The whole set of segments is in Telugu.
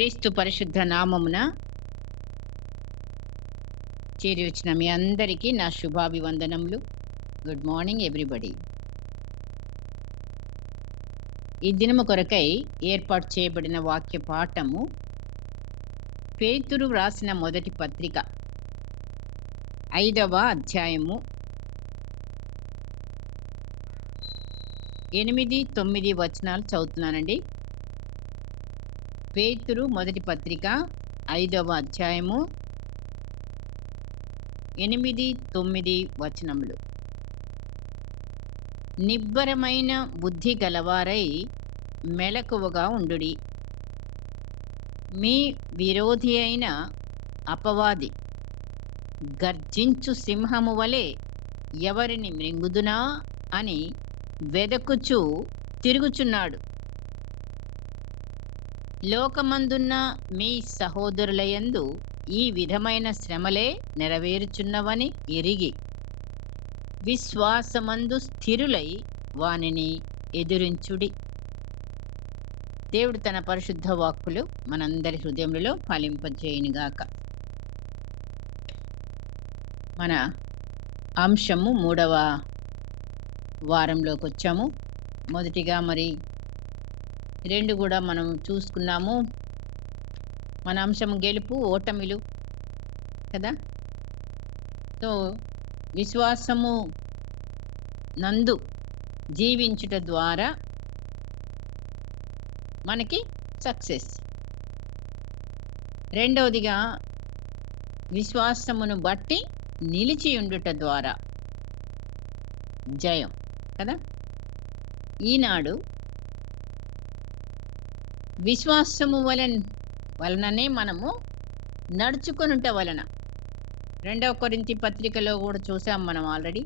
క్రీస్తు పరిశుద్ధ నామమున చేరి వచ్చిన మీ అందరికీ నా శుభాభివందనములు. Good morning everybody. ఈ దినము కొరకై ఏర్పాటు చేయబడిన వాక్య పాఠము పేతురు వ్రాసిన మొదటి పత్రిక 5వ అధ్యాయము 8-9 వచనాలు చదువుతున్నానండి. పేతురు మొదటి పత్రిక 5వ అధ్యాయము 8-9 వచనములు. నిబ్బరమైన బుద్ధి గలవారై మెలకువగా ఉండుడి. మీ విరోధి అయిన అపవాది గర్జించు సింహము వలె ఎవరిని మృంగుదునా అని వెదకుచూ తిరుగుచున్నాడు. లోకమందున్న మీ సహోదరులయందు ఈ విధమైన శ్రమలే నెరవేరుచున్నవని ఎరిగి విశ్వాసమందు స్థిరులై వానిని ఎదురించుడి. దేవుడు తన పరిశుద్ధ వాక్కులు మనందరి హృదయములలో ఫలింపజేయునుగాక. మన అంశము 3వ వారంలోకి వచ్చాము. మొదటిగా మరి 2 కూడా మనం చూసుకున్నాము. మన అంశం గెలుపు ఓటమిలు కదా. సో విశ్వాసము నందు జీవించుట ద్వారా మనకి సక్సెస్. రెండవదిగా విశ్వాసమును బట్టి నిలిచి ఉండుట ద్వారా జయం కదా. ఈనాడు విశ్వాసము వలననే మనము నడుచుకొనుట వలన 2వ కొరింథీ పత్రికలో కూడా చూసాం మనం ఆల్రెడీ.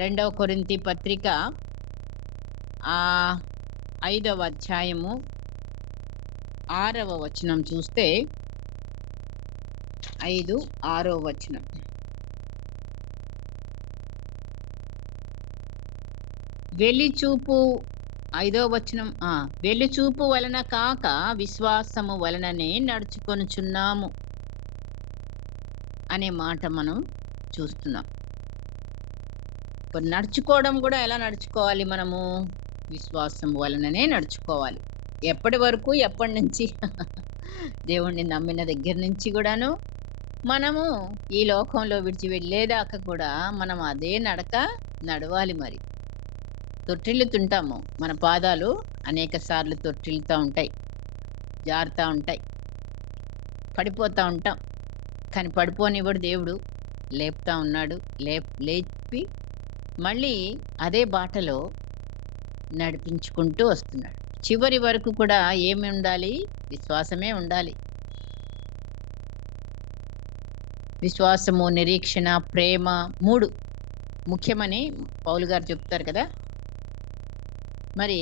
2వ కొరింథీ పత్రిక 5వ అధ్యాయము 6వ వచనం చూస్తే 5-6వ వచనం. వెలిచూపు 5వ వచనం. వెలిచూపు వలన కాక విశ్వాసము వలననే నడుచుకొనుచున్నాము అనే మాట మనం చూస్తున్నాం. నడుచుకోవడం కూడా ఎలా నడుచుకోవాలి? మనము విశ్వాసం వలననే నడుచుకోవాలి. ఎప్పటి వరకు, ఎప్పటి నుంచి? దేవుణ్ణి నమ్మిన దగ్గర నుంచి కూడాను మనము ఈ లోకంలో విడిచి వెళ్ళేదాకా కూడా మనం అదే నడక నడవాలి. మరి తొట్టిల్లుతుంటాము, మన పాదాలు అనేక సార్లు తొట్టిల్లుతూ ఉంటాయి, జారుతూ ఉంటాయి, పడిపోతూ ఉంటాం. కానీ పడిపోనివ్వడు దేవుడు, లేపుతా ఉన్నాడు. లేపి మళ్ళీ అదే బాటలో నడిపించుకుంటూ వస్తున్నాడు. చివరి వరకు కూడా ఏమి ఉండాలి? విశ్వాసమే ఉండాలి. విశ్వాసము, నిరీక్షణ, ప్రేమ 3 ముఖ్యమని పౌలు గారు చెప్తారు కదా. మరి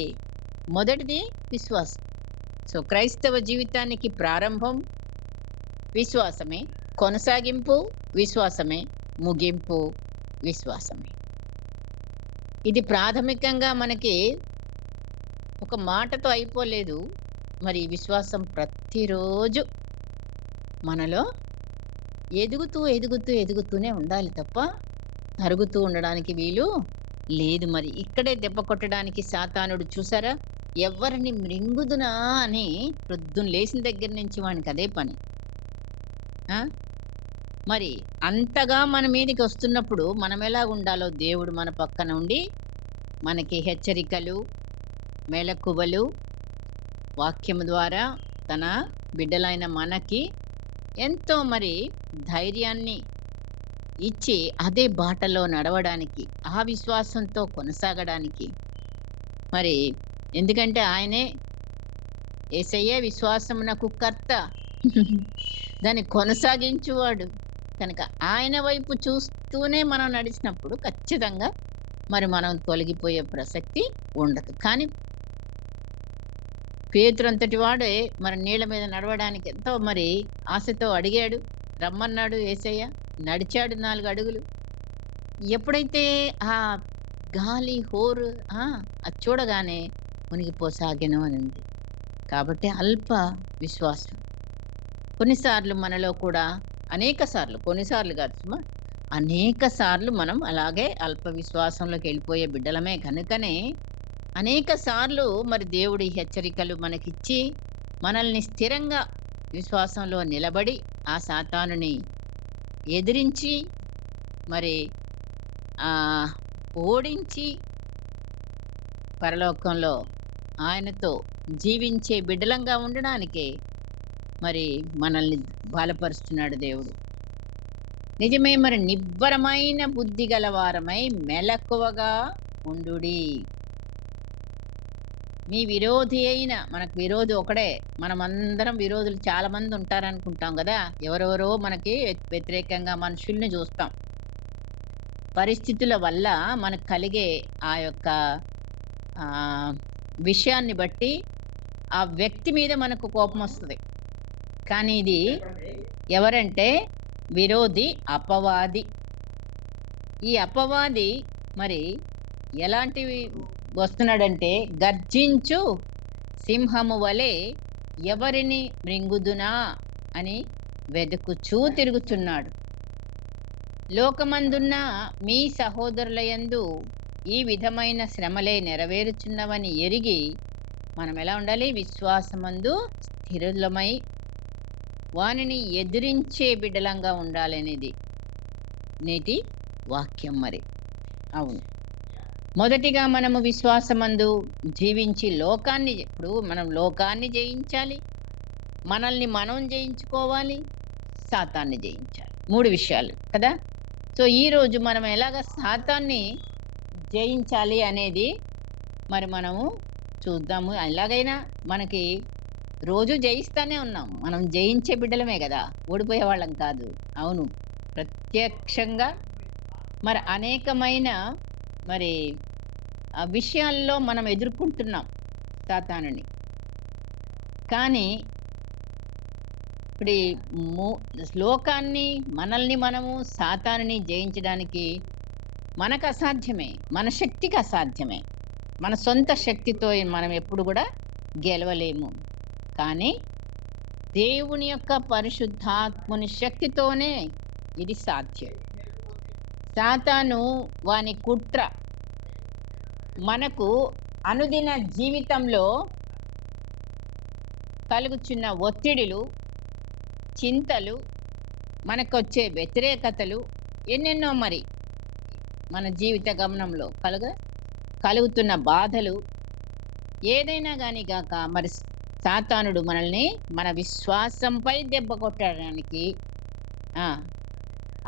మొదటిది విశ్వాసం. సో క్రైస్తవ జీవితానికి ప్రారంభం విశ్వాసమే, కొనసాగింపు విశ్వాసమే, ముగింపు విశ్వాసమే. ఇది ప్రాథమికంగా మనకి ఒక మాటతో అయిపోలేదు. మరి విశ్వాసం ప్రతిరోజు మనలో ఎదుగుతూనే ఉండాలి తప్ప తరుగుతూ ఉండడానికి వీలు లేదు. మరి ఇక్కడే దెబ్బ కొట్టడానికి సాతానుడు చూసారా, ఎవరిని మృంగుదునా అని ప్రొద్దున లేచిన దగ్గర నుంచి వానికి అదే పని. మరి అంతగా మన మీదకి వస్తున్నప్పుడు మనం ఎలా ఉండాలో దేవుడు మన పక్కన ఉండి మనకి హెచ్చరికలు, మెలకువలు వాక్యము ద్వారా తన బిడ్డలైన మనకి ఎంతో మరి ధైర్యాన్ని ఇచ్చి అదే బాటలో నడవడానికి, ఆ విశ్వాసంతో కొనసాగడానికి. మరి ఎందుకంటే ఆయనే యేసయ్యే విశ్వాసమునకు కర్త, దాన్ని కొనసాగించువాడు కనుక ఆయన వైపు చూస్తూనే మనం నడిచినప్పుడు ఖచ్చితంగా మరి మనం తొలగిపోయే ప్రసక్తి ఉండదు. కానీ పేతురు అంతటి వాడే మరి నీళ్ళ మీద నడవడానికి ఎంతో మరి ఆశతో అడిగాడు, రమ్మన్నాడు యేసయ్య, నడిచాడు 4 అడుగులు. ఎప్పుడైతే ఆ గాలి హోరు అది చూడగానే మునిగిపోసాగెను అని ఉంది. కాబట్టి అల్ప విశ్వాసం. కొన్నిసార్లు మనలో కూడా అనేక సార్లు, కొన్నిసార్లు కాదు సుమా, అనేక సార్లు మనం అలాగే అల్ప విశ్వాసంలోకి వెళ్ళిపోయే బిడ్డలమే కనుకనే అనేక సార్లు మరి దేవుడి హెచ్చరికలు మనకిచ్చి మనల్ని స్థిరంగా విశ్వాసంలో నిలబడి ఆ సాతానుని ఎదిరించి మరి ఆ ఓడించి పరలోకంలో ఆయనతో జీవించే బిడ్డలంగా ఉండడానికే మరి మనల్ని బలపరుస్తున్నాడు దేవుడు. నిజమే, మరి నిబ్బరమైన బుద్ధి గలవారమై మెలకువగా ఉండుడి. మీ విరోధి అయిన, మనకు విరోధి ఒకడే, మనమందరం విరోధులు చాలా మంది ఉంటారనుకుంటాం కదా, ఎవరెవరో మనకి వ్యతిరేకంగా మనుషుల్ని చూస్తాం. పరిస్థితుల వల్ల మనకు కలిగే ఆ యొక్క విషయాన్ని బట్టి ఆ వ్యక్తి మీద మనకు కోపం వస్తుంది. కానీ ఇది ఎవరంటే విరోధి, అపవాది. ఈ అపవాది మరి ఎలాంటివి వస్తున్నాడంటే, గర్జించు సింహము వలె ఎవరిని మృంగుదునా అని వెదుకుచూ తిరుగుతున్నాడు. లోకమందున్న మీ సహోదరులయందు ఈ విధమైన శ్రమలే నెరవేరుచున్నవని ఎరిగి మనం ఎలా ఉండాలి? విశ్వాసమందు స్థిరులమై వానిని ఎదిరించే బిడ్డలంగా ఉండాలనేది నేటి వాక్యం. మరి అవును, మొదటిగా మనము విశ్వాసమందు జీవించి లోకాన్ని, ఇప్పుడు మనం లోకాన్ని జయించాలి, మనల్ని మనం జయించుకోవాలి, సాతాన్ని జయించాలి. 3 విషయాలు కదా. సో ఈరోజు మనం ఎలాగ సాతాన్ని జయించాలి అనేది మరి మనము చూద్దాము. ఎలాగైనా మనకి రోజు జయిస్తానే ఉన్నాం, మనం జయించే బిడ్డలమే కదా, ఓడిపోయే వాళ్ళం కాదు. అవును, ప్రత్యక్షంగా మరి అనేకమైన మరి ఆ విషయాల్లో మనం ఎదుర్కొంటున్నాం సాతానుని. కానీ ఇప్పుడు లోకాన్ని, మనల్ని మనము సాతానుని జయించడానికి మనకు అసాధ్యమే, మన శక్తికి అసాధ్యమే. మన సొంత శక్తితో మనం ఎప్పుడు కూడా గెలవలేము. కానీ దేవుని యొక్క పరిశుద్ధాత్ముని శక్తితోనే ఇది సాధ్యం. సాతాను వాని కుట్ర మనకు అనుదిన జీవితంలో కలుగుచున్న ఒత్తిడులు, చింతలు, మనకొచ్చే వ్యతిరేకతలు ఎన్నెన్నో మరి మన జీవిత గమనంలో కలుగుతున్న బాధలు ఏదైనా కానీ గాక, మరి సాతానుడు మనల్ని మన విశ్వాసంపై దెబ్బ కొట్టడానికి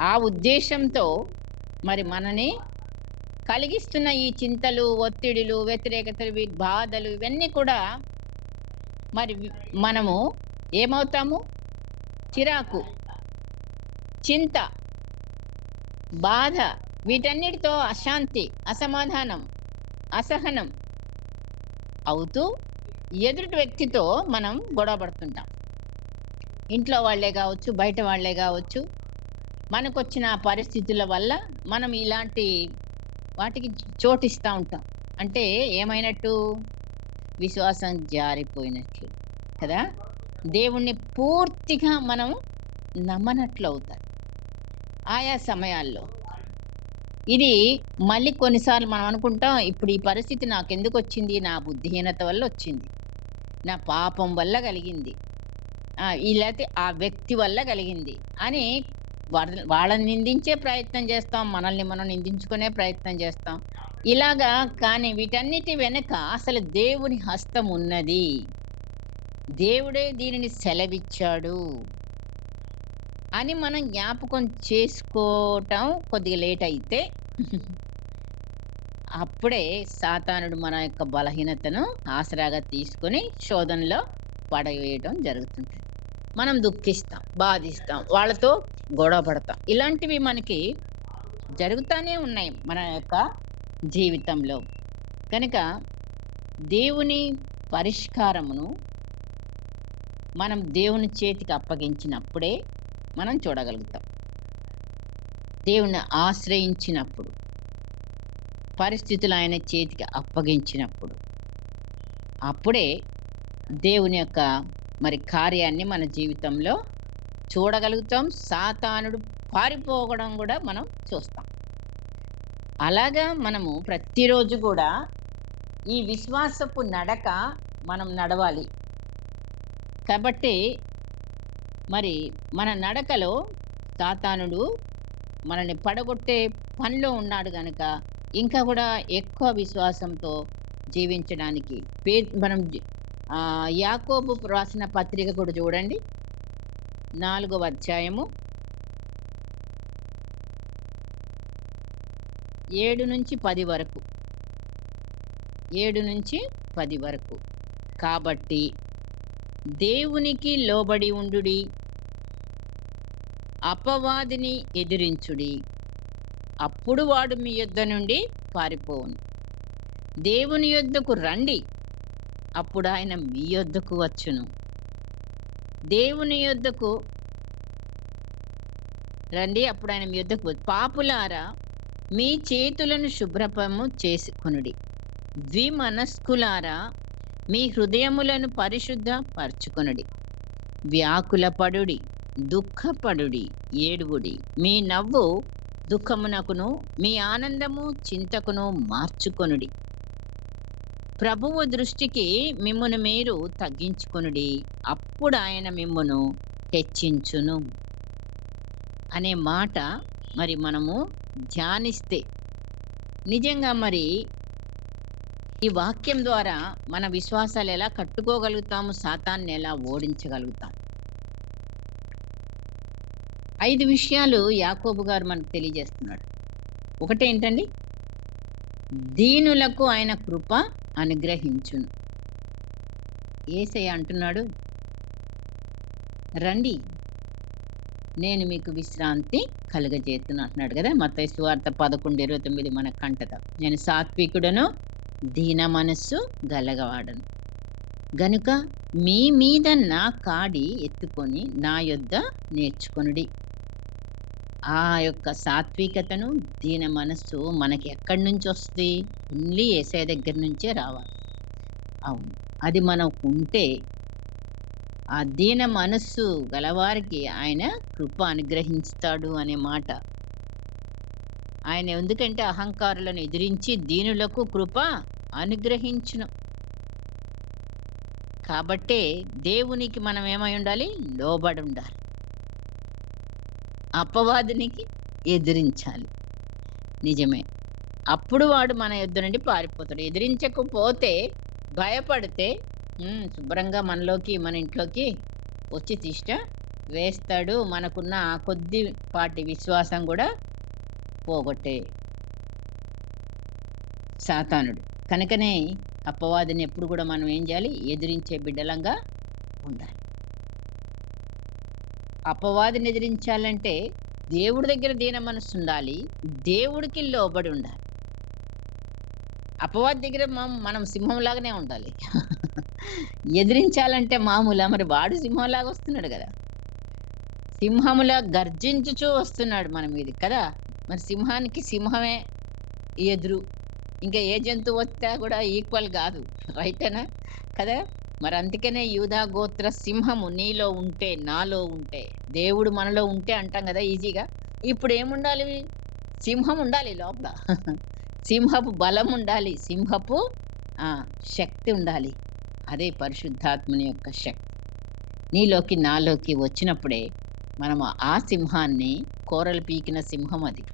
ఆ ఉద్దేశంతో మరి మనని కలిగిస్తున్న ఈ చింతలు, ఒత్తిడులు, వ్యతిరేకతలు, బాధలు ఇవన్నీ కూడా మరి మనము ఏమవుతాము? చిరాకు, చింత, బాధ, వీటన్నిటితో అశాంతి, అసమాధానం, అసహనం అవుతూ ఎదుటి వ్యక్తితో మనం గొడవ పడుతుంటాం. ఇంట్లో వాళ్ళే కావచ్చు, బయట వాళ్ళే కావచ్చు, మనకొచ్చిన పరిస్థితుల వల్ల మనం ఇలాంటి వాటికి చోటిస్తూ ఉంటాం. అంటే ఏమైనట్టు? విశ్వాసం జారిపోయినట్లు కదా, దేవుణ్ణి పూర్తిగా మనం నమ్మనట్లు అవుతాయి ఆయా సమయాల్లో. ఇది మళ్ళీ కొన్నిసార్లు మనం అనుకుంటాం, ఇప్పుడు ఈ పరిస్థితి నాకెందుకు వచ్చింది? నా బుద్ధిహీనత వల్ల వచ్చింది, నా పాపం వల్ల కలిగింది, లేకపోతే ఆ వ్యక్తి వల్ల కలిగింది అని వాళ్ళని నిందించే ప్రయత్నం చేస్తాం, మనల్ని మనం నిందించుకునే ప్రయత్నం చేస్తాం ఇలాగా. కానీ వీటన్నిటి వెనక అసలు దేవుని హస్తం ఉన్నది. దేవుడే దీనిని సెలవిచ్చాడు అని మనం జ్ఞాపకం చేసుకోవటం కొద్దిగా లేట్ అయితే అప్పుడే సాతానుడు మన యొక్క బలహీనతను ఆసరాగా తీసుకొని శోధనలో పడవేయడం జరుగుతుంటుంది. మనం దుఃఖిస్తాం, బాధిస్తాం, వాళ్ళతో గొడవ పడతాం. ఇలాంటివి మనకి జరుగుతూనే ఉన్నాయి మన యొక్క జీవితంలో. కనుక దేవుని పరిష్కారమును మనం దేవుని చేతికి అప్పగించినప్పుడే మనం చూడగలుగుతాం. దేవుణ్ణి ఆశ్రయించినప్పుడు, పరిస్థితులు ఆయన చేతికి అప్పగించినప్పుడు, అప్పుడే దేవుని యొక్క మరి కార్యాన్ని మన జీవితంలో చూడగలుగుతాం. సాతానుడు పారిపోవడం గూడా మనం చూస్తాం. అలాగా మనము ప్రతిరోజు గూడా ఈ విశ్వాసపు నడక మనం నడవాలి. కాబట్టి మరి మన నడకలో సాతానుడు మనల్ని పడగొట్టే పనిలో ఉన్నాడు గనక, ఇంకా గూడా ఎక్కువ విశ్వాసంతో జీవించడానికి మనం యాకోబు రాసిన పత్రిక కూడా చూడండి. 4వ అధ్యాయము 7-10 వరకు. 7-10 వరకు. కాబట్టి దేవునికి లోబడి ఉండుడి, అపవాదిని ఎదిరించుడి, అప్పుడు వాడు మీ యొద్ద నుండి పారిపోవును. దేవుని యొద్దకు రండి, అప్పుడు ఆయన మీ యొద్దకు వచ్చును. దేవుని యొద్దకు రండి, అప్పుడు ఆయన మీ యొద్దకు పాపులారా, మీ చేతులను శుభ్రపము చేసుకొనుడి. ద్విమనస్కులారా, మీ హృదయములను పరిశుద్ధ పరచుకొనుడి. వ్యాకులపడుడి, దుఃఖపడుడి, ఏడువుడి. మీ నవ్వు దుఃఖమునకును, మీ ఆనందము చింతకును మార్చుకొనుడి. ప్రభువు దృష్టికి మిమ్మును మీరు తగ్గించుకొనుడి, అప్పుడు ఆయన మిమ్మును హెచ్చించును అనే మాట మరి మనము ధ్యానిస్తే నిజంగా మరి ఈ వాక్యం ద్వారా మన విశ్వాసాలు ఎలా కట్టుకోగలుగుతాము, సాతాన్ని ఎలా ఓడించగలుగుతాం. 5 విషయాలు యాకోబు గారు మనకు తెలియజేస్తున్నాడు. ఒకటేంటండి? దీనులకు ఆయన కృప అనుగ్రహించును. యేసయ్య అంటున్నాడు, రండి నేను మీకు విశ్రాంతి కలుగజేస్తున్నా అంటున్నాడు కదా. మత్తయి సువార్త 11:29 మనకు కంటత. నేను సాత్వికుడను, దీన మనస్సు గలగవాడను గనుక మీ మీద నా కాడి ఎత్తుకొని నా యొద్ద నేర్చుకొనుడి. ఆ యొక్క సాత్వికతను, దీన మనస్సు మనకి ఎక్కడి నుంచి వస్తుంది? ఓన్లీ యేసయ్య దగ్గర నుంచే రావాలి. అవును, అది మనకు ఉంటే ఆ దీన మనస్సు గలవారికి ఆయన కృప అనుగ్రహిస్తాడు అనే మాట. ఆయన ఎందుకంటే అహంకారులను ఎదిరించి దీనులకు కృప అనుగ్రహించును. కాబట్టే దేవునికి మనం ఏమై ఉండాలి? లోబడి ఉండాలి. అపవాదునికి ఎదిరించాలి. నిజమే, అప్పుడు వాడు మన యొద్ద నుండి పారిపోతాడు. ఎదిరించకపోతే, భయపడితే శుభ్రంగా మనలోకి, మన ఇంట్లోకి వచ్చి తిష్ట వేస్తాడు. మనకున్న ఆ కొద్దిపాటి విశ్వాసం కూడా పోగొట్టే సాతానుడు. కనుకనే అపవాదిని ఎప్పుడు కూడా మనం ఏం చేయాలి? ఎదిరించే బిడ్డలంగా ఉండాలి. అపవాదిని ఎదిరించాలంటే దేవుడి దగ్గర దీన మనస్సు ఉండాలి, దేవుడికి లోబడి ఉండాలి. అపవాది దగ్గర మనం సింహంలాగానే ఉండాలి. ఎదిరించాలంటే మామూలా? మరి వాడు సింహంలాగా వస్తున్నాడు కదా, సింహములా గర్జించుచూ వస్తున్నాడు మన మీది కదా. మరి సింహానికి సింహమే ఎదురు, ఇంకా ఏ జంతువు వస్తే కూడా ఈక్వల్ కాదు. రైటేనా కదా? మరి అందుకనే యూదా గోత్ర సింహము నీలో ఉంటే, నాలో ఉంటే, దేవుడు మనలో ఉంటే అంటాం కదా ఈజీగా. ఇప్పుడు ఏముండాలి? సింహం ఉండాలి లోపల. సింహపు బలం ఉండాలి, సింహపు శక్తి ఉండాలి. అదే పరిశుద్ధాత్మని యొక్క శక్తి నీలోకి, నాలోకి వచ్చినప్పుడే మనము ఆ సింహాన్ని, కూరలు పీకిన సింహం అది.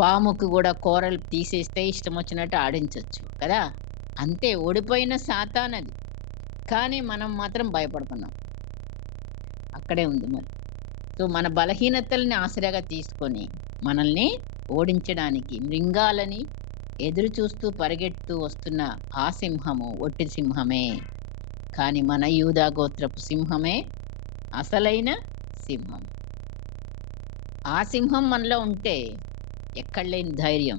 పాముకు కూడా కూరలు తీసేస్తే ఇష్టం వచ్చినట్టు ఆడించవచ్చు కదా. అంతే, ఓడిపోయిన సాతానది. కానీ మనం మాత్రం భయపడుతున్నాం. అక్కడే ఉంది మరి. సో మన బలహీనతల్ని ఆసరాగా తీసుకొని మనల్ని ఓడించడానికి మృంగాలని ఎదురు చూస్తూ పరిగెడుతూ వస్తున్న ఆ సింహము ఒట్టి సింహమే. కానీ మన యూదా గోత్రపు సింహమే అసలైన సింహం. ఆ సింహం మనలో ఉంటే ఎక్కడ లేని ధైర్యం,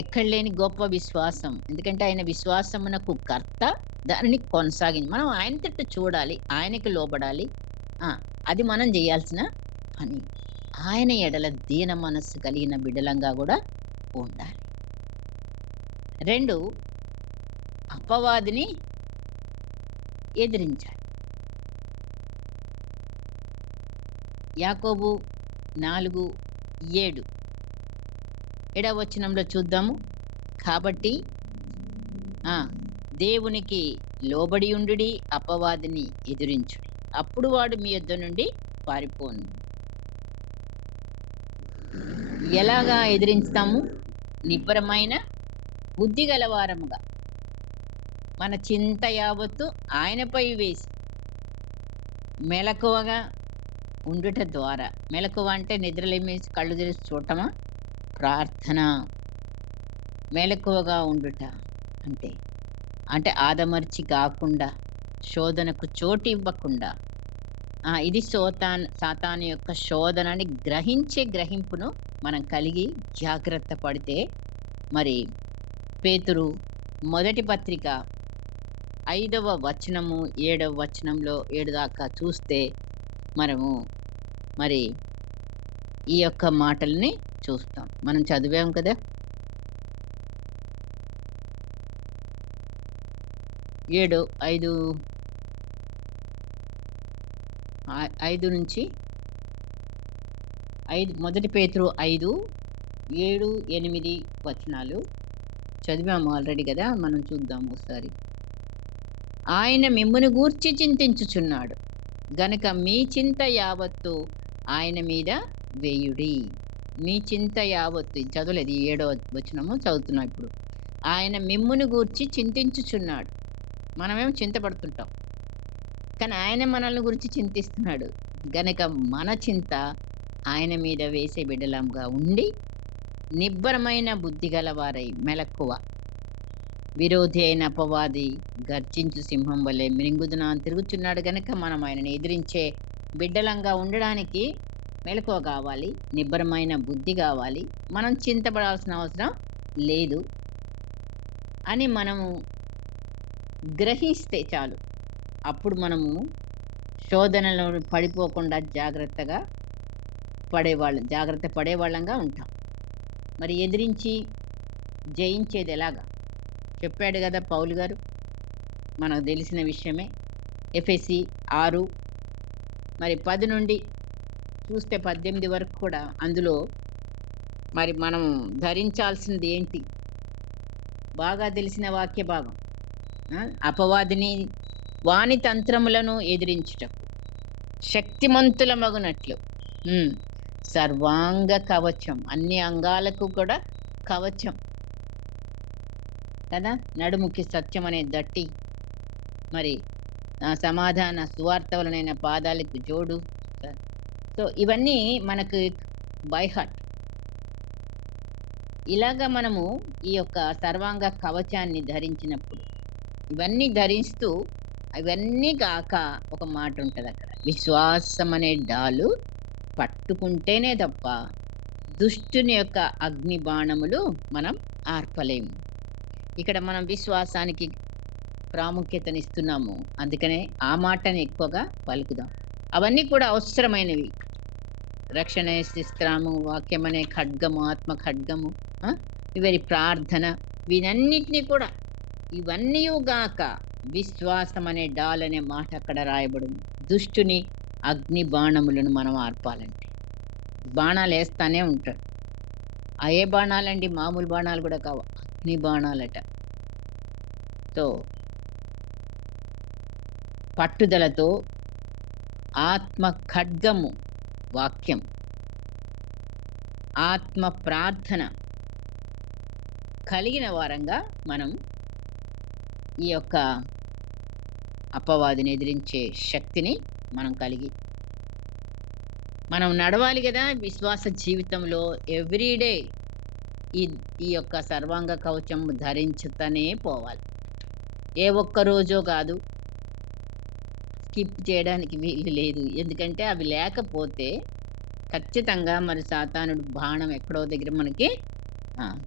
ఎక్కడ లేని గొప్ప విశ్వాసం. ఎందుకంటే ఆయన విశ్వాసమునకు కర్త, దానిని కొనసాగించి మనం ఆయన తట్టు చూడాలి, ఆయనకి లోబడాలి. అది మనం చేయాల్సిన పని. ఆయన ఎడల దీన మనస్సు కలిగిన బిడ్డలంగా కూడా ఉండాలి. 2, అపవాదిని ఎదిరించాలి. యాకోబు 4:7 వచనంలో చూద్దాము. కాబట్టి ఆ! దేవునికి లోబడి ఉండుడి, అపవాదిని ఎదిరించుడి. అప్పుడు వాడు మీ యొద్ద నుండి పారిపోను. ఎలాగా ఎదిరించుతాము? నిబ్బరమైన బుద్ధి గలవారముగా మన చింత యావత్తు ఆయనపై వేసి మెలకువగా ఉండుట ద్వారా, మెలకువ అంటే నిద్రలేమేసి కళ్ళు తెరిచి చూడటమా? ప్రార్థన. మెలకువగా ఉండుట అంటే అంటే ఆదమర్చి కాకుండా, శోధనకు చోటు ఇవ్వకుండా, ఇది సాతాను యొక్క శోధనని గ్రహించే గ్రహింపును మనం కలిగి జాగ్రత్త పడితే, మరి పేతురు మొదటి పత్రిక 5వ వచనము 7వ వచనంలో 7 దాకా చూస్తే మనము మరి ఈ యొక్క మాటల్ని చూస్తాం. మనం చదివాం కదా. 5 నుంచి 5 మొదటి పేతురు 5, 7, 8 వచనాలు చదివాము ఆల్రెడీ కదా. మనం చూద్దాం ఒకసారి. ఆయన మిమ్మును గూర్చి చింతించుచున్నాడు గనుక మీ చింత యావత్తు ఆయన మీద వేయుడి. మీ చింత యావత్తు చదవలేదు, 7వ వచనము చదువుతున్నా ఇప్పుడు. ఆయన మిమ్మును గూర్చి చింతించుచున్నాడు. మనమేమో చింతపడుతుంటాం, కానీ ఆయన మనల్ని గురించి చింతిస్తున్నాడు గనక మన చింత ఆయన మీద వేసే బిడ్డలంగా ఉండి, నిబ్బరమైన బుద్ధి గలవారై మెలకువ, విరోధి అయిన అపవాది గర్జించు సింహం వలె మిరింగుదున తిరుగుచున్నాడు గనక మనం ఆయనను ఎదిరించే బిడ్డలంగా ఉండడానికి మెలకువ కావాలి, నిబ్బరమైన బుద్ధి కావాలి. మనం చింతపడాల్సిన అవసరం లేదు అని మనము గ్రహిస్తే చాలు. అప్పుడు మనము శోధనలో పడిపోకుండా జాగ్రత్త పడేవాళ్ళంగా ఉంటాం. మరి ఎదిరించి జయించేది ఎలాగా చెప్పాడు కదా పౌలు గారు, మనకు తెలిసిన విషయమే. ఎఫెసీ 6 మరి 10 నుండి చూస్తే 18 వరకు కూడా అందులో మరి మనం ధరించాల్సింది ఏంటి బాగా తెలిసిన వాక్య భాగం. అపవాదిని వాని తంత్రములను ఎదిరించుటకు శక్తిమంతుల మగునట్లు సర్వాంగ కవచం, అన్ని అంగాలకు కూడా కవచం కదా. నడుముకి సత్యం అనే దట్టి, మరి సమాధాన సువార్తవలనైన పాదాలకు జోడు. సో ఇవన్నీ మనకు బై హార్ట్. ఇలాగా మనము ఈ యొక్క సర్వాంగ కవచాన్ని ధరించినప్పుడు, ఇవన్నీ ధరిస్తూ ఇవన్నీ కాక ఒక మాట ఉంటుంది అక్కడ, విశ్వాసం అనే డాలు పట్టుకుంటేనే తప్ప దుష్టుని యొక్క అగ్ని బాణములు మనం ఆర్పలేము. ఇక్కడ మనం విశ్వాసానికి ప్రాముఖ్యతనిస్తున్నాము, అందుకనే ఆ మాటని ఎక్కువగా పలుకుదాం. అవన్నీ కూడా అవసరమైనవి. రక్షణ శస్త్రము, వాక్యం అనే ఖడ్గము, ఆత్మ ఖడ్గము, ఇవరి ప్రార్థన, వీనన్నిటినీ కూడా ఇవన్నీ గాక విశ్వాసం అనే డాల్ అనే మాట అక్కడ రాయబడింది. దుష్టుని అగ్ని బాణములను మనం ఆర్పాలంటే బాణాలు వేస్తానే ఉంటాడు. ఏ బాణాలండి? మామూలు బాణాలు కూడా కావు, అగ్ని బాణాలట. సో పట్టుదలతో ఆత్మ ఖడ్గము వాక్యం, ఆత్మ ప్రార్థన కలిగిన వారంగా మనం ఈ యొక్క అపవాదిని ఎదిరించే శక్తిని మనం కలిగి మనం నడవాలి కదా. విశ్వాస జీవితంలో ఎవ్రీడే ఈ యొక్క సర్వాంగ కవచం ధరించుతూనే పోవాలి. ఏ ఒక్క రోజో కాదు, స్కిప్ చేయడానికి వీలు లేదు. ఎందుకంటే అవి లేకపోతే ఖచ్చితంగా మరి సాతానుడు బాణం ఎక్కడో దగ్గర మనకి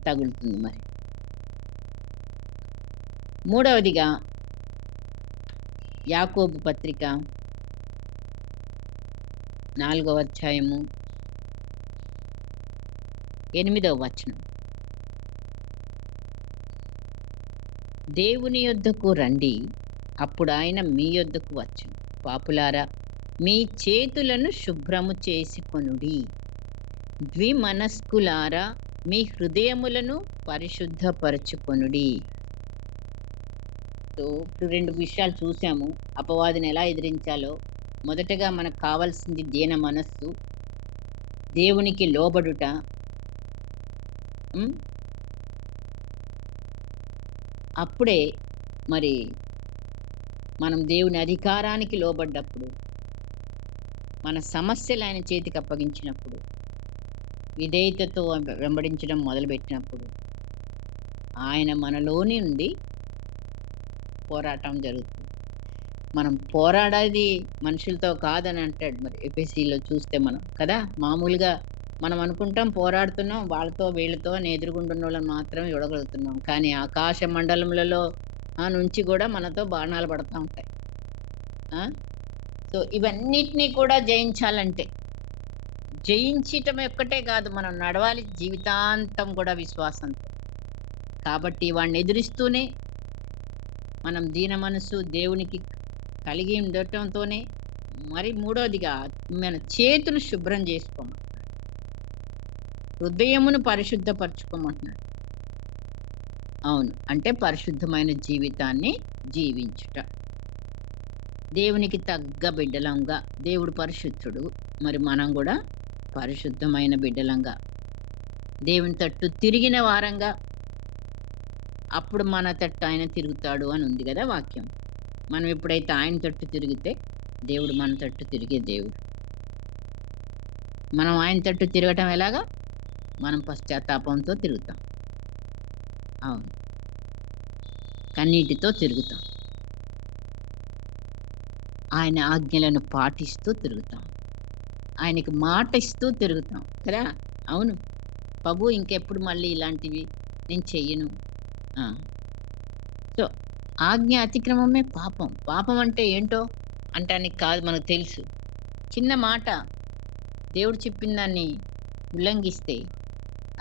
తగులుతుంది. మరి మూడవదిగా యాకోబు పత్రిక 4వ అధ్యాయము 8వ వచనం, దేవుని యొద్దకు రండి, అప్పుడు ఆయన మీ యొద్దకు వచ్చును. పాపులారా, మీ చేతులను శుభ్రము చేసుకొనుడి. ద్విమనస్కులారా, మీ హృదయములను పరిశుద్ధపరచుకొనుడి. సో ఇప్పుడు 2 విషయాలు చూసాము. అపవాదిని ఎలా ఎదిరించాలో. మొదటగా మనకు కావాల్సింది దీన మనస్సు, దేవునికి లోబడుట. హ్మ్. అప్పుడే మరి మనం దేవుని అధికారానికి లోబడ్డప్పుడు, మన సమస్యలు ఆయన చేతికి అప్పగించినప్పుడు, విధేయతతో వెంబడించడం మొదలుపెట్టినప్పుడు, ఆయన మనలోని నుండి పోరాటం జరుగుతుంది. మనం పోరాడేది మనుషులతో కాదని అంటాడు మరి ఎఫెసీలో చూస్తే మనం కదా. మామూలుగా మనం అనుకుంటాం పోరాడుతున్నాం వాళ్ళతో వీళ్ళతో అని, ఎదురుగుండున్నోళ్ళని మాత్రమే చూడగలుగుతున్నాం. కానీ ఆకాశ మండలములలో నుంచి కూడా మనతో బాణాలు పడతా ఉంటాయి. సో ఇవన్నిటినీ కూడా జయించాలంటే, జయించటం ఒక్కటే కాదు, మనం నడవాలి జీవితాంతం కూడా విశ్వాసంతో. కాబట్టి వాడిని ఎదురిస్తూనే మనం దీన మనసు దేవునికి కలిగి ఉండటంతోనే, మరి మూడోదిగా మన చేతులు శుభ్రం చేసుకోమంటున్నాడు, హృదయమును పరిశుద్ధపరచుకోమంటున్నాడు. అవును, అంటే పరిశుద్ధమైన జీవితాన్ని జీవించుట. దేవునికి తగ్గ బిడ్డలంగా, దేవుడు పరిశుద్ధుడు, మరి మనం కూడా పరిశుద్ధమైన బిడ్డలంగా, దేవుని తట్టు తిరిగిన వారంగా, అప్పుడు మన తట్టు ఆయన తిరుగుతాడు అని ఉంది కదా వాక్యం. మనం ఎప్పుడైతే ఆయన తట్టు తిరిగితే దేవుడు మన తట్టు తిరిగే దేవుడు. మనం ఆయన తట్టు తిరగటం ఎలాగా? మనం పశ్చాత్తాపంతో తిరుగుతాం. అవును, కన్నీటితో తిరుగుతాం, ఆయన ఆజ్ఞలను పాటిస్తూ తిరుగుతాం, ఆయనకి మాట ఇస్తూ తిరుగుతాం కదా. అవును, ప్రభు ఇంకెప్పుడు మళ్ళీ ఇలాంటివి నేను చెయ్యను. సో ఆజ్ఞ అతిక్రమమే పాపం. పాపం అంటే ఏంటో అంటానికి కాదు, మనకు తెలుసు. చిన్న మాట దేవుడు చెప్పిన దాన్ని ఉల్లంఘిస్తే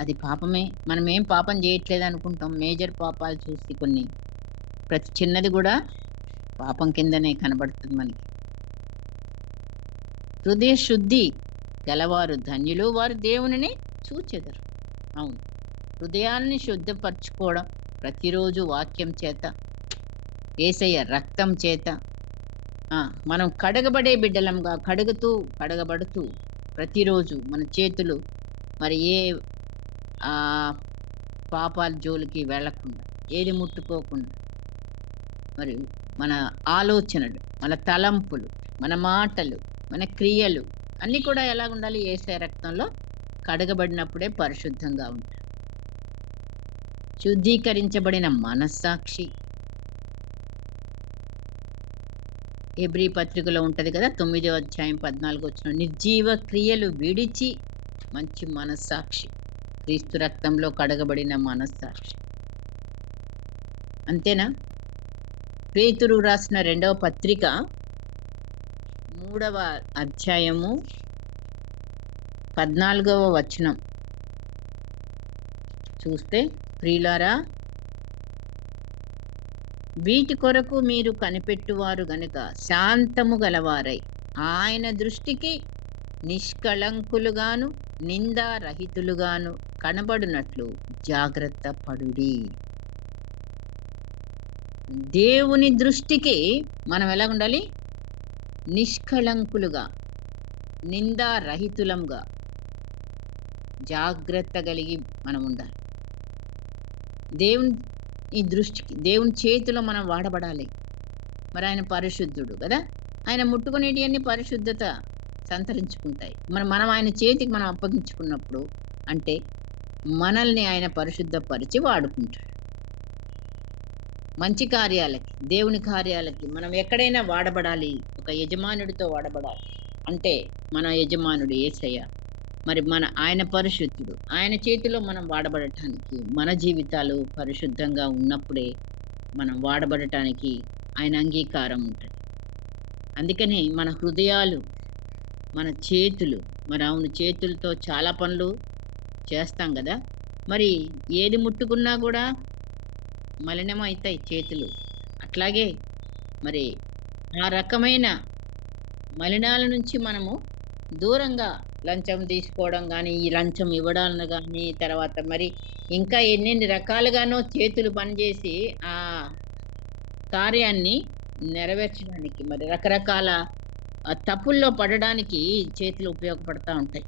అది పాపమే. మనం ఏం పాపం చేయట్లేదు అనుకుంటాం. మేజర్ పాపాలు చూసి కొన్ని, ప్రతి చిన్నది కూడా పాపం కిందనే కనబడుతుంది మనకి. హృదయ శుద్ధి గలవారు ధన్యులు, వారు దేవునిని చూచెదరు. అవును, హృదయాన్ని శుద్ధపరచుకోవడం ప్రతిరోజు వాక్యం చేత, యేసయ్య రక్తం చేత మనం కడగబడే బిడ్డలంగా కడగబడుతూ ప్రతిరోజు మన చేతులు మరి ఏ పాపాల జోలికి వెళ్లకుండా, ఏది ముట్టుకోకుండా, మరి మన ఆలోచనలు, మన తలంపులు, మన మాటలు, మన క్రియలు అన్నీ కూడా ఎలా ఉండాలి? యేసయ్య రక్తంలో కడగబడినప్పుడే పరిశుద్ధంగా ఉంటాయి. శుద్ధీకరించబడిన మనస్సాక్షి, హెబ్రీ పత్రికలో ఉంటది కదా, 9వ అధ్యాయం 14వ వచనం, నిర్జీవ క్రియలు విడిచి మంచి మనస్సాక్షి, క్రీస్తు రక్తంలో కడగబడిన మనస్సాక్షి. అంతేనా? పేతురు రాసిన 2వ పత్రిక 3వ అధ్యాయము 14వ వచనం చూస్తే, ప్రియులారా, వీటి కొరకు మీరు కనిపెట్టువారు గనుక శాంతము గలవారై ఆయన దృష్టికి నిష్కళంకులుగాను నిందారహితులుగాను కనబడినట్లు జాగ్రత్త పడుడి. దేవుని దృష్టికి మనం ఎలా ఉండాలి? నిష్కళంకులుగా, నిందారహితులంగా జాగ్రత్త కలిగి మనం ఉండాలి. దేవుని దృష్టికి, దేవుని చేతిలో మనం వాడబడాలి. మరి ఆయన పరిశుద్ధుడు కదా, ఆయన ముట్టుకునేటివన్నీ పరిశుద్ధత సంతరించుకుంటాయి. మనం ఆయన చేతికి మనం అప్పగించుకున్నప్పుడు అంటే మనల్ని ఆయన పరిశుద్ధపరిచి వాడుకుంటాడు. మంచి కార్యాలకి, దేవుని కార్యాలకి మనం ఎక్కడైనా వాడబడాలి. ఒక యజమానుడితో వాడబడాలి. అంటే మన యజమానుడు యేసయ్య, మరి ఆయన పరిశుద్ధుడు. ఆయన చేతిలో మనం వాడబడటానికి, మన జీవితాలు పరిశుద్ధంగా ఉన్నప్పుడే మనం వాడబడటానికి ఆయన అంగీకారం ఉంటుంది. అందుకని మన హృదయాలు, మన చేతులు, మరి అవును, చేతులతో చాలా పనులు చేస్తాం కదా. మరి ఏది ముట్టుకున్నా కూడా మలినం అవుతాయి చేతులు. అట్లాగే మరి ఆ రకమైన మలినాల నుంచి మనము దూరంగా లంచం తీసుకోవడం గానీ, ఈ లంచం ఇవ్వడాలను గానీ, తర్వాత మరి ఇంకా ఎన్నెన్ని రకాలుగానో చేతులు పనిచేసి ఆ కార్యాన్ని నెరవేర్చడానికి మరి రకరకాల తప్పుల్లో పడడానికి చేతులు ఉపయోగపడతా ఉంటాయి.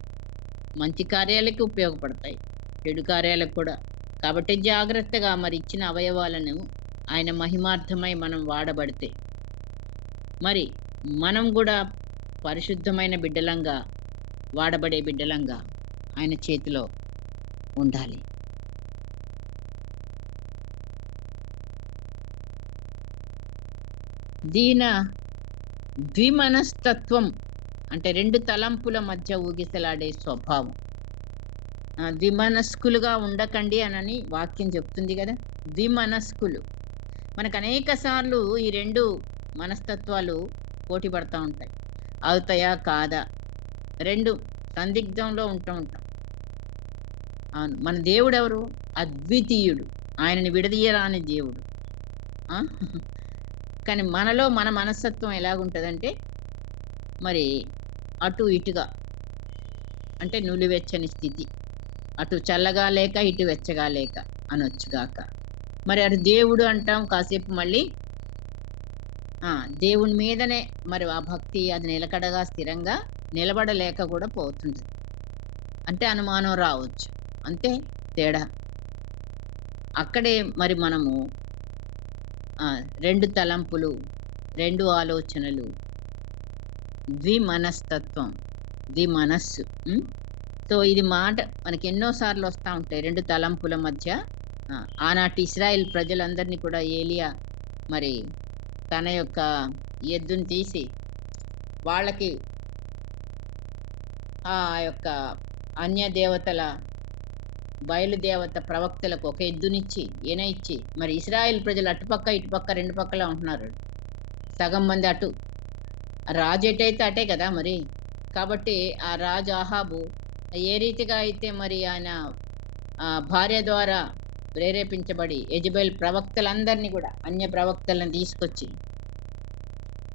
మంచి కార్యాలకి ఉపయోగపడతాయి. చెడు కార్యాలకు కూడా. కాబట్టి జాగ్రత్తగా మరి ఇచ్చిన అవయవాలను ఆయన మహిమార్థమై మనం వాడబడితే, మరి మనం గూడా పరిశుద్ధమైన బిడ్డలంగా, వాడబడే బిడ్డలంగా ఆయన చేతిలో ఉండాలి. దీన ద్విమనస్తత్వం అంటే 2 తలంపుల మధ్య ఊగిసలాడే స్వభావం. ద్విమనస్కులుగా ఉండకండి అనని వాక్యం చెప్తుంది గదా! ద్విమనస్కులు. మనకు అనేక సార్లు ఈ 2 మనస్తత్వాలు పోటీ పడతా ఉంటాయి. అవుతాయా? కాదా? 2 సందిగ్ధంలో ఉంటూ ఉంటాం. అవును. మన దేవుడెవరు? అద్వితీయుడు. ఆయనని విడదీయరాని దేవుడు. ఆ! కానీ మనలో మన మనస్తత్వం ఎలాగుంటదంటే, మరి అటు ఇటుగా అంటే నులివెచ్చని స్థితి. అటు చల్లగా లేక, ఇటు వెచ్చగా లేక అనొచ్చుగాక. మరి అటు దేవుడు అంటాం కాసేపు మళ్ళీ దేవుని మీదనే మరి ఆ భక్తి అది నిలకడగా, స్థిరంగా నిలబడలేక కూడా పోతుంది. అంటే అనుమానం రావచ్చు. అంతే తేడా. అక్కడే మరి మనము 2 తలంపులు, 2 ఆలోచనలు, ద్విమనస్తత్వం, ద్విమనస్సు. సో, ఇది మాట మనకి ఎన్నో సార్లు వస్తా ఉంటాయి. 2 తలంపుల మధ్య ఆనాటి ఇశ్రాయేల్ ప్రజలందరినీ కూడా ఏలియా మరి తన యొక్క ఎద్దుని తీసి వాళ్ళకి ఆ యొక్క అన్య దేవతల బయలుదేవత ప్రవక్తలకు ఒక ఎద్దునిచ్చి, ఈయన ఇచ్చి మరి ఇశ్రాయేల్ ప్రజలు అటుపక్క, ఇటుపక్క 2 పక్కల ఉంటున్నారు. సగం మంది అటు. రాజు ఎటైతే అటే కదా మరి. కాబట్టి ఆ రాజు అహాబు ఏ రీతిగా అయితే మరి ఆయన భార్య ద్వారా ప్రేరేపించబడి యెజెబెల్ ప్రవక్తలందరినీ కూడా అన్య ప్రవక్తలను తీసుకొచ్చి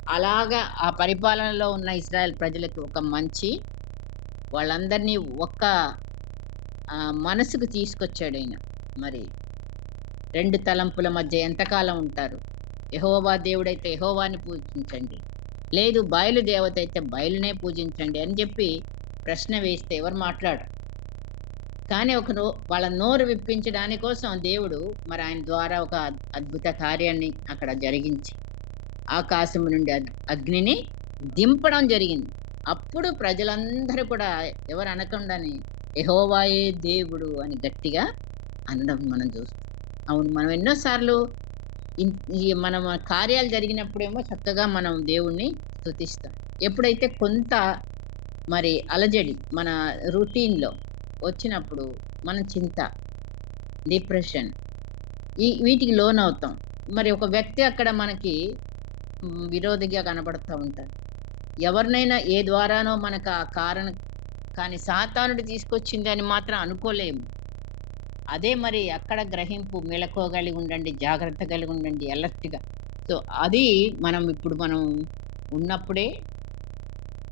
అలాగా ఆ పరిపాలనలో ఉన్న ఇశ్రాయేల్ ప్రజలకు ఒక మంచి వాళ్ళందరినీ ఒక్క మనసుకు తీసుకొచ్చాడాయన. మరి 2 తలంపుల మధ్య ఎంతకాలం ఉంటారు? యెహోవా దేవుడైతే యెహోవాని పూజించండి. లేదు బయలు దేవత అయితే బయలునే పూజించండి అని చెప్పి ప్రశ్న వేస్తే ఎవరు మాట్లాడరు. కానీ వాళ్ళ నోరు విప్పించడాని కోసం దేవుడు మరి ఆయన ద్వారా ఒక అద్భుత కార్యాన్ని అక్కడ జరిగించి ఆకాశం నుండి అగ్నిని దింపడం జరిగింది. అప్పుడు ప్రజలందరూ కూడా ఎవరు అనకుండానే యెహోవాయే దేవుడు అని గట్టిగా అనడం మనం చూస్తాం. అవును, మనం ఎన్నోసార్లు మనం కార్యాలు జరిగినప్పుడేమో చక్కగా మనం దేవుణ్ణి స్తుతిస్తాం. ఎప్పుడైతే కొంత మరి అలజడి మన రొటీన్‌లో వచ్చినప్పుడు మనం చింత, డిప్రెషన్ వీటికి లోనవుతాం. మరి ఒక వ్యక్తి అక్కడ మనకి విరోధిగా కనబడుతూ ఉంటారు. ఎవరినైనా ఏ ద్వారానో మనకు ఆ కారణం కానీ సాతానుడు తీసుకొచ్చింది అని మాత్రం అనుకోలేము. అదే మరి అక్కడ గ్రహింపు మెళకువ కలిగి ఉండండి, జాగ్రత్త కలిగి ఉండండి, అలర్ట్‌గా. సో, అది మనం ఉన్నప్పుడే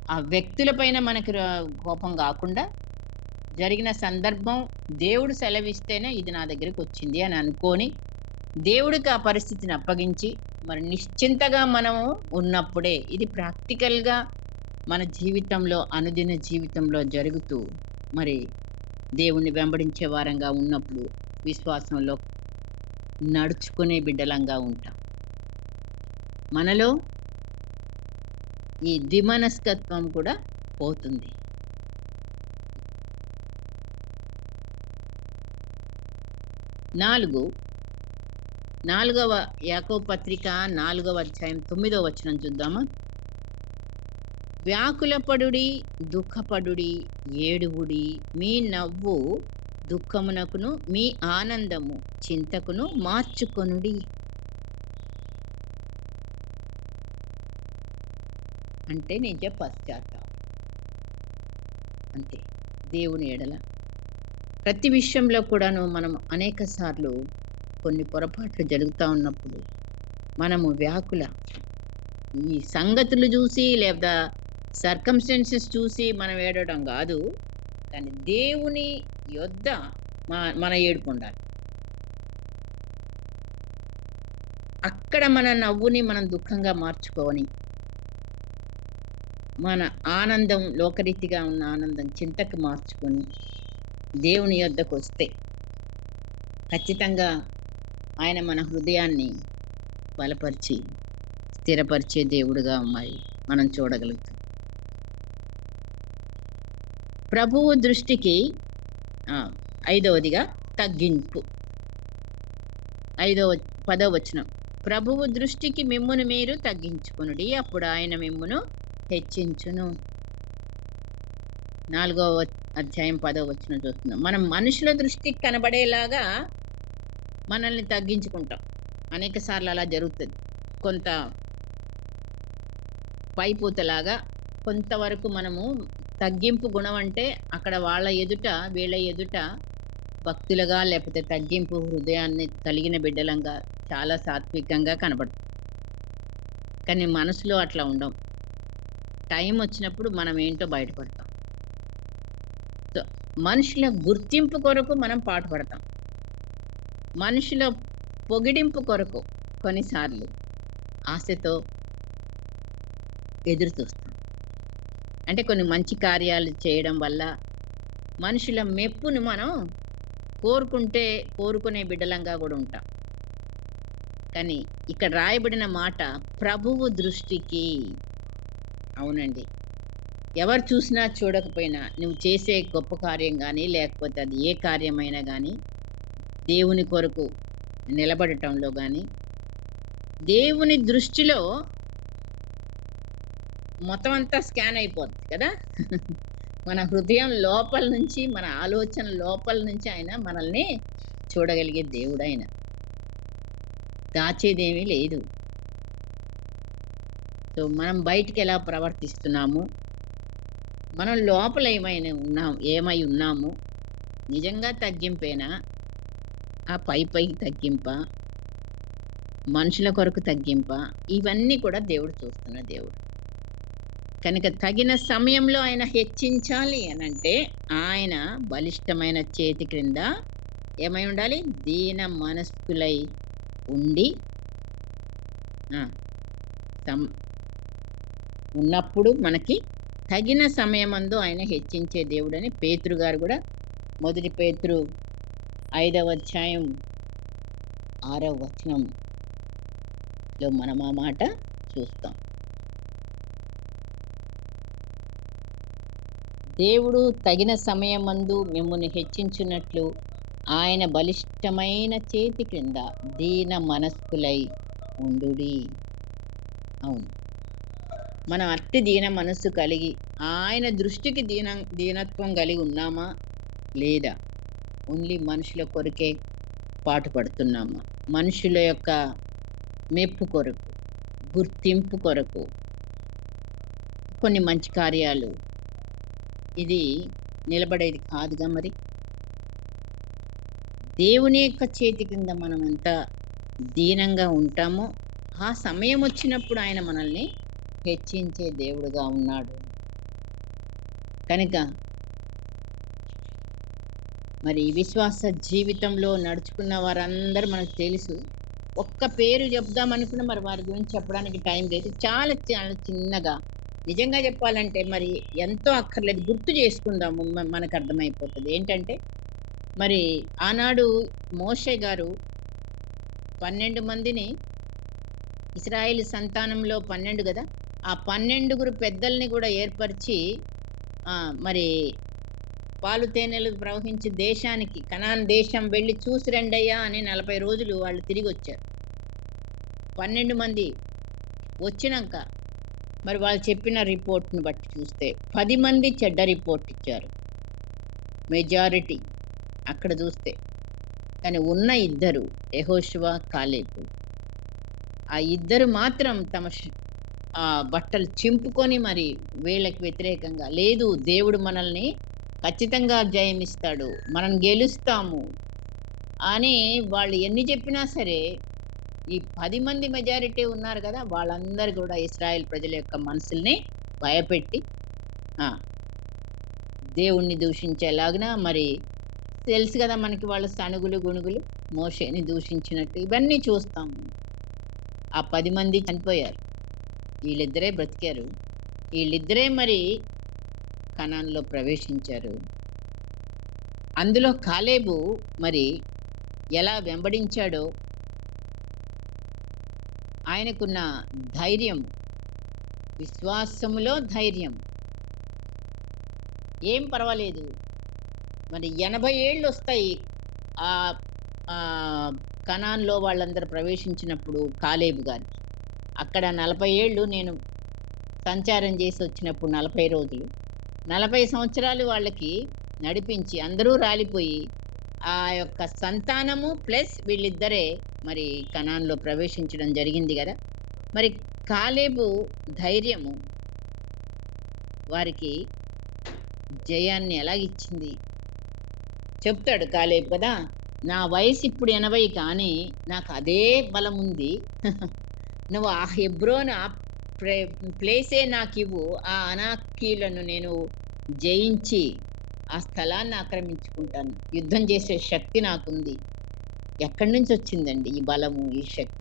ఆ వ్యక్తుల పైన మనకి కోపం గాకుండా జరిగిన సందర్భం దేవుడు సెలవిస్తేనే ఇది నా దగ్గరికొచ్చింది అని అనుకోని, దేవుడికి ఆ పరిస్థితిని అప్పగించి మరి నిశ్చింతగా మనము ఉన్నప్పుడే ఇది ప్రాక్టికల్‌గా మన జీవితంలో అనుదిన జీవితంలో జరుగుతూ మరి దేవుణ్ణి వెంబడించే వారంగా ఉన్నప్పుడు విశ్వాసంలో నడుచుకునే బిడ్డలంగా ఉంటాం. మనలో ఈ ద్విమనస్కత్వం కూడా పోతుంది. నాలుగవ యాకోబు పత్రిక 4వ అధ్యాయం 9వ వచనం చూద్దామా? వ్యాకులపడుడి, దుఃఖపడుడి, ఏడువుడి, మీ నవ్వు దుఃఖమునకును మీ ఆనందము చింతకును మార్చుకొనుడి. అంటే నిజ పశ్చాత్తాపం. అంతే. దేవుని ఎడల ప్రతి విషయంలో కూడాను మనం అనేక సార్లు కొన్ని పొరపాట్లు జరుగుతూ ఉన్నప్పుడు మనము వ్యాకుల ఈ సంగతులు చూసి లేదా సర్కమ్స్టెన్సెస్ చూసి మనం ఏడవడం కాదు. కానీ దేవుని యొద్ద మన ఏడుపు ఉండాలి. అక్కడ మన నవ్వుని మనం దుఃఖంగా మార్చుకొని, మన ఆనందం లోకరీతిగా ఉన్న ఆనందం చింతకు మార్చుకొని దేవుని యొద్దకొస్తే ఖచ్చితంగా ఆయన మన హృదయాన్ని బలపరిచి స్థిరపరిచే దేవుడుగా మరి మనం చూడగలుగుతాం. ప్రభువు దృష్టికి 5వదిగా తగ్గింపు. 10వ వచనం, ప్రభువు దృష్టికి మిమ్మును మీరు తగ్గించుకొనుడి, అప్పుడు ఆయన మిమ్మును హెచ్చించును. 4వ అధ్యాయం 10వ వచనం చూస్తున్నాం. మనం మనుషుల దృష్టికి కనబడేలాగా మనల్ని తగ్గించుకుంటాం. అనేక సార్లు అలా జరుగుతుంది. కొంత పైపూతలాగా కొంతవరకు మనము తగ్గింపు గుణం అంటే అక్కడ వాళ్ళ ఎదుట వీళ్ళ ఎదుట భక్తులుగా లేకపోతే తగ్గింపు హృదయాన్ని కలిగిన బిడ్డలంగా చాలా సాత్వికంగా కనబడుతుంది. కానీ మనసులో అట్లా ఉండం. టైం వచ్చినప్పుడు మనం ఏంటో బయటపడతాం. సో మనుషుల గుర్తింపు కొరకు మనం పాటుపడతాం. మనుషుల పొగిడింపు కొరకు కొన్నిసార్లు ఆశతో ఎదురు చూస్తాం. అంటే కొన్ని మంచి కార్యాలు చేయడం వల్ల మనుషుల మెప్పును మనం కోరుకునే బిడ్డలంగా కూడా ఉంటాం. కానీ ఇక్కడ రాయబడిన మాట ప్రభువు దృష్టికి. అవునండి, ఎవరు చూసినా చూడకపోయినా నువ్వు చేసే గొప్ప కార్యం కానీ లేకపోతే అది ఏ కార్యమైనా కానీ దేవుని కొరకు నిలబడటంలో కానీ దేవుని దృష్టిలో మొత్తం అంతా స్కాన్ అయిపోద్ది కదా. మన హృదయం లోపల నుంచి, మన ఆలోచన లోపల నుంచి ఆయన మనల్ని చూడగలిగే దేవుడు. ఆయన దాచేదేమీ లేదు. సో మనం బయటికి ఎలా ప్రవర్తిస్తున్నాము, మనం లోపల ఏమై ఉన్నాము, నిజంగా తగ్గింపేనా, ఆ పైకి తగ్గింప, మనుషుల కొరకు తగ్గింప, ఇవన్నీ కూడా దేవుడు చూస్తున్న దేవుడు. కనుక తగిన సమయంలో ఆయన హెచ్చించాలి అనంటే ఆయన బలిష్టమైన చేతి క్రింద ఏమై ఉండాలి, దీన మనస్కులై ఉండి ఉన్నప్పుడు మనకి తగిన సమయమందు ఆయన హెచ్చించే దేవుడని పేతురు గారు కూడా 1 పేతురు 5వ అధ్యాయం 6వ వచనంలో మనం ఆ మాట చూస్తాం. దేవుడు తగిన సమయమందు మిమ్మును హెచ్చించున్నట్లు ఆయన బలిష్టమైన చేతి క్రింద దీన మనస్కులై ఉండుడి. అవును, మనం అట్టి దీన మనస్సు కలిగి ఆయన దృష్టికి దీనత్వం కలిగి ఉన్నామా లేదా ఓన్లీ మనుషుల కొరకే పాటుపడుతున్నామా? మనుషుల యొక్క మెప్పు కొరకు, గుర్తింపు కొరకు, కొన్ని మంచి కార్యాలు, ఇది నిలబడేది కాదుగా. మరి దేవుని యొక్క చేతి కింద మనం ఎంత దీనంగా ఉంటామో ఆ సమయం వచ్చినప్పుడు ఆయన మనల్ని హెచ్చించే దేవుడుగా ఉన్నాడు. కనుక మరి విశ్వాస జీవితంలో నడుచుకున్న వారందరూ మనకు తెలుసు. ఒక్క పేరు చెప్దామనుకున్న మరి వారి గురించి చెప్పడానికి టైం లేదు. చాలా చాలా చిన్నగా నిజంగా చెప్పాలంటే మరి ఎంతో అక్కర్లేదు, గుర్తు చేసుకుందాము, మనకు అర్థమైపోతుంది. ఏంటంటే మరి ఆనాడు మోషే గారు 12 మందిని, ఇశ్రాయేలు సంతానంలో 12 కదా, ఆ 12 పెద్దల్ని కూడా ఏర్పరిచి మరి పాలు తేనెలు ప్రవహించి దేశానికి, కనాన్ దేశం వెళ్ళి చూసి రండయ్యా అని 40 రోజులు వాళ్ళు తిరిగి వచ్చారు. 12 మంది వచ్చినాక మరి వాళ్ళు చెప్పిన రిపోర్ట్ను బట్టి చూస్తే 10 మంది చెడ్డ రిపోర్ట్ ఇచ్చారు, మెజారిటీ అక్కడ చూస్తే. కానీ ఉన్న 2 యెహోషువ, కాలేబు, ఆ 2 మాత్రం తమ బట్టలు చింపుకొని మరి వీళ్ళకి వ్యతిరేకంగా, లేదు దేవుడు మనల్ని ఖచ్చితంగా జయమిస్తాడు, మనం గెలుస్తాము అని వాళ్ళు ఎన్ని చెప్పినా సరే ఈ 10 మంది మెజారిటీ ఉన్నారు గదా! వాళ్ళందరూ గూడా ఇశ్రాయేల్ ప్రజల యొక్క మనసుల్ని భయపెట్టి ఆ! దేవుణ్ణి దూషించేలాగున మరి తెలుసు గదా! మనకి వాళ్ళ సణుగులు, గుణుగులు మోషేని దూషించినట్టు ఇవన్నీ చూస్తాము. ఆ 10 మంది చనిపోయారు. వీళ్ళిద్దరే బ్రతికారు. వీళ్ళిద్దరే మరి కనాన్‌లో ప్రవేశించారు. అందులో కాలేబు మరి ఎలా వెంబడించాడో ఆయనకున్న ధైర్యం, విశ్వాసములో ధైర్యం. ఏం పర్వాలేదు. మరి 80 ఏళ్ళొస్తాయి. ఆహ్, ఆహ్, కనాన్‌లో వాళ్ళందరూ ప్రవేశించినప్పుడు కాలేబు గారికి. అక్కడ 40 ఏళ్ళు నేను సంచారం చేసొచ్చినప్పుడు 40 రోజులు. 40 సంవత్సరాలు వాళ్ళకి నడిపించి అందరూ రాలిపోయి, ఆ యొక్క సంతానము ప్లస్ వీళ్ళిద్దరే మరి కనాన్‌లో ప్రవేశించడం జరిగింది గదా! మరి కాలేబు ధైర్యము వారికి జయాన్ని ఎలాగిచ్చింది? చెప్తాడు కాలేబు కదా! నా వయసు ఇప్పుడు 80 కానీ నాకు అదే బలముంది. నువ్వు ఆ హెబ్రోను ఆ ప్రే ప్లేసే నాకివ్వు. ఆ అనాకీయులను నేను జయించి ఆ స్థలాన్ని ఆక్రమించుకుంటాను. యుద్ధం చేసే శక్తి నాకుంది. ఎక్కడి నుంచొచ్చిందండి ఈ బలము, ఈ శక్తి?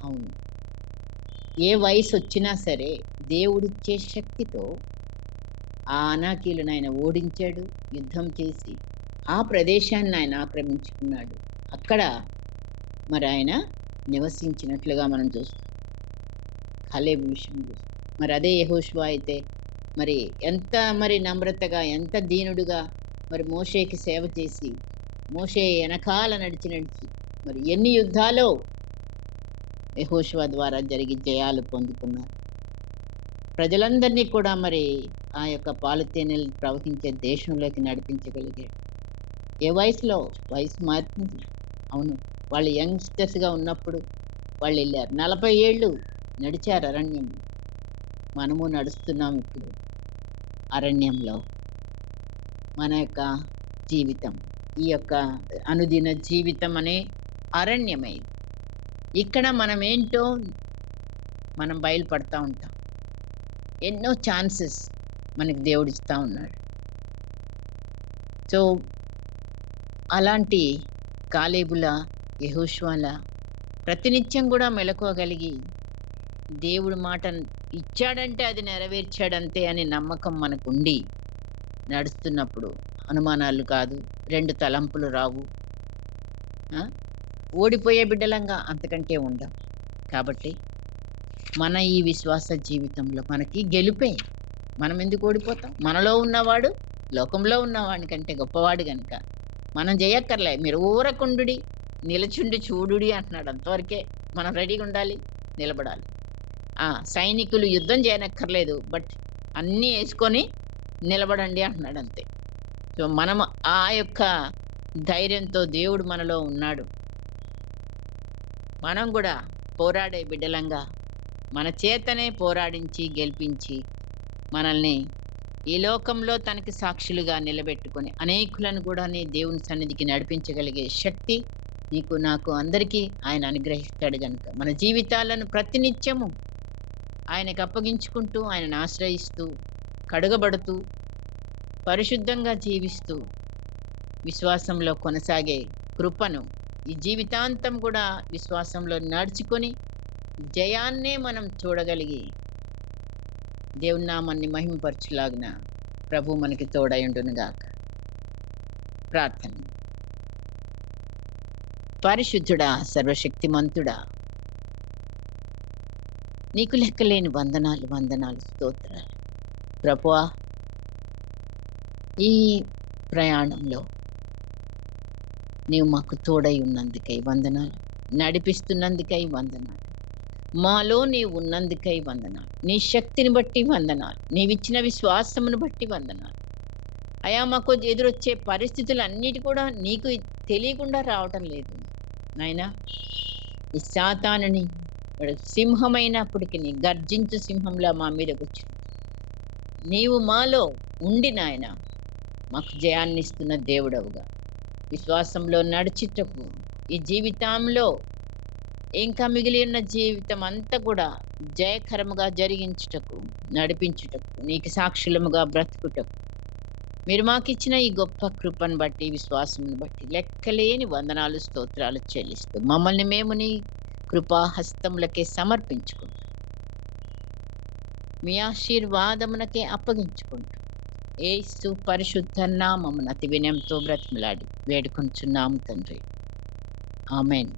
అవును. ఏ వయసొచ్చినా సరే దేవుడిచ్చే శక్తితో ఆ అనాకీయులను ఆయన ఓడించాడు. యుద్ధం చేసి ఆ ప్రదేశాన్ని ఆయన ఆక్రమించుకున్నాడు. అక్కడ మరి ఆయన నివసించినట్లుగా మనం చూస్తాం. కాలేబు విషయం చూస్తాం. మరి అదే యెహోషువ అయితే మరి ఎంత మరి నమ్రతగా, ఎంత దీనుడుగా మరి మోషేకి సేవ చేసి, మోషే ఎనకాల నడిచి మరి ఎన్ని యుద్ధాలో యెహోషువ ద్వారా జరిగి జయాలు పొందుకున్నారు. ప్రజలందరినీ కూడా మరి ఆ యొక్క పాలు తేనెలు ప్రవహించే దేశంలోకి నడిపించగలిగాడు. ఏ వయసులో? వయసు మారుతుంది. అవును. వాళ్ళు యంగ్‌స్టర్స్‌గా ఉన్నప్పుడు వాళ్ళెళ్లారు. 40 ఏళ్ళు నడిచారు అరణ్యంలో. మనము నడుస్తున్నాం ఇప్పుడు అరణ్యంలో. మన యొక్క జీవితం, ఈ యొక్క అనుదిన జీవితం అనే అరణ్యమే ఇది. ఇక్కడ మనమేంటో మనం బయలుపడతా ఉంటాం. ఎన్నో ఛాన్సెస్ మనకి దేవుడిస్తా ఉన్నాడు. సో, అలాంటి కాలేబుల, యెహోషువల ప్రతినిత్యం గూడా మెలకువగలిగి దేవుడు మాట ఇచ్చాడంటే అది నెరవేర్చాడంతే అనే నమ్మకం మనకుండి నడుస్తున్నప్పుడు అనుమానాలు కాదు, 2 తలంపులు రావు. ఆ! ఓడిపోయే బిడ్డలంగా అంతకంటే ఉండం. కాబట్టి మన ఈ విశ్వాస జీవితంలో మనకి గెలుపే. మనం ఎందుకు ఓడిపోతాం? మనలో ఉన్నవాడు లోకంలో ఉన్నవాడి కంటే గొప్పవాడు గనుక మనం జేయక్కర్లే. మీరు ఊరకుండుడి, నిలుచుండి చూడుడి అంటున్నాడు. అంతవరకే మనం రెడీగుండాలి, నిలబడాలి. సైనికులు యుద్ధం చేయనక్కర్లేదు. బట్ అన్నీ యేసుకొని నిలబడండి అంటున్నాడు అంతే. సో, మనం ఆ యొక్క ధైర్యంతో దేవుడు మనలో ఉన్నాడు. మనం గూడా పోరాడే బిడ్డలంగా మన చేతనే పోరాడించి, గెలిపించి మనల్ని ఈ లోకంలో తనకి సాక్షులుగా నిలబెట్టుకొని అనేకులను కూడా దేవుని సన్నిధికి నడిపించగలిగే శక్తి నీకు, నాకు, అందరికీ ఆయన అనుగ్రహిస్తాడు గనుక మన జీవితాలను ప్రతినిత్యము ఆయనకు అప్పగించుకుంటూ, ఆయనను ఆశ్రయిస్తూ, కడుగబడుతూ, పరిశుద్ధంగా జీవిస్తూ, విశ్వాసంలో కొనసాగే కృపను ఈ జీవితాంతం కూడా విశ్వాసంలో నడుచుకొని జయాన్నే మనం చూడగలిగి దేవుని నామాన్ని మహిమపరచులాగున ప్రభు మనకి తోడయుండునుగాక. ప్రార్థన. పరిశుద్ధుడా, సర్వశక్తిమంతుడా, నీకు లెక్కలేని వందనాలు, వందనాలు, స్తోత్రాలు. ప్రభువా, ఈ ప్రయాణంలో నీవు మాకు తోడై ఉన్నందుకై వందనాలు. నడిపిస్తున్నందుకై వందనాలు. మాలో నీవు ఉన్నందుకై వందనాలు. నీ శక్తిని బట్టి వందనాలు. నీవిచ్చిన విశ్వాసమును బట్టి వందనాలు. అయా, మాకు ఎదురొచ్చే పరిస్థితులన్నిటి కూడా నీకు తెలియకుండా రావటం లేదు నాయనా. ఈ సాతానుని వాడు సింహమైనప్పటికీ గర్జించు సింహంలా మా మీదకి వచ్చింది. నీవు మాలో ఉండి నాయన మాకు జయాన్నిస్తున్న దేవుడవుగా విశ్వాసంలో నడిచిటకు ఈ జీవితంలో ఇంకా మిగిలి ఉన్న జీవితం అంతా కూడా జయకరముగా జరిగించుటకు, నడిపించుటకు, నీకు సాక్షులముగా బ్రతుకుటకు, మీరు మాకిచ్చిన ఈ గొప్ప కృపను బట్టి, విశ్వాసమును బట్టి లెక్కలేని వందనాలు, స్తోత్రాలు చెల్లిస్తూ మమ్మల్ని మేము నీ కృపా హస్తములకే సమర్పించుకుంటూ, మీ ఆశీర్వాదమునకే అప్పగించుకుంటూ, యేసు పరిశుద్ధ నామమున అతి వినయంతో బ్రతిమలాడి వేడుకొనుచున్నాము తండ్రి. ఆమేన్.